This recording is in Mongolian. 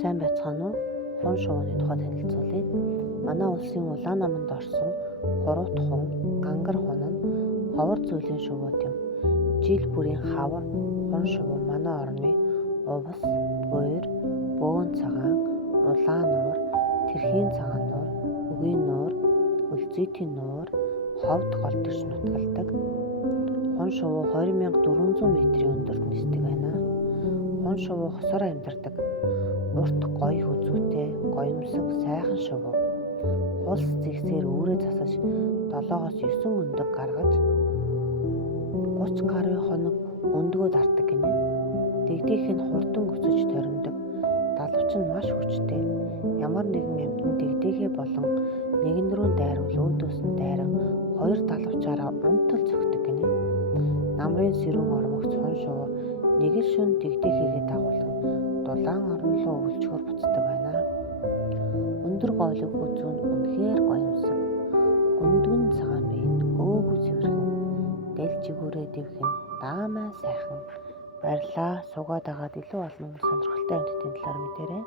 Сайн байцгаана уу? Хон шувууны тухай танилцуулъя. Манай улсын улаан наманд орсон хуруут хун, гангар хун нь ховор зүйлийн шувууд юм. Жил бүрийн хавар хун шувуу манай орны увас, буйр, бөөн цагаан, улаан нуур, тэрхийн цагаан нуур, үгийн нуур, өлзийтийн нуур, ховд голдорч нутгалдаг. Хун шувуу 2400 метрийн өндөрт нисдэг байна. Хун шувуу хосоор амьдардаг. Урт гоё хүзүүтэй, гоёмсог, сайхан шувуу. Хулс зэгсээр үүрээ засаж 7-9 өндөг гаргаж 30 гаруй хоног өндгөө дардаг гинэ. Дэгдийнх нь хурдан өсөж ториндог. Далавч нь маш хүчтэй. Ямар нэгэн амьтан дэгдээхээ болон нэгэн рүү дайрвал өөдөөс нь дайран 2 далавчаараа унтал зөгтөг гинэ. Намрын сэрүүн ормогц хун шувуу нэг л шөнө дэгдээхийгээ дагуулan дулаан орон руу өвлчгөр буцдаг байна. Өндөр гойлог хүзүү нь үнэхээр гоёмсог. Өндгөн цагаан бие нь өөгүй цэвэрхэн, дэл жигүүрээ дэвхэн, даамай сайхан. Баярлалаа. Суугаад агаад илүү олон сонирхолтой амьтдын талаар мэдээрэй.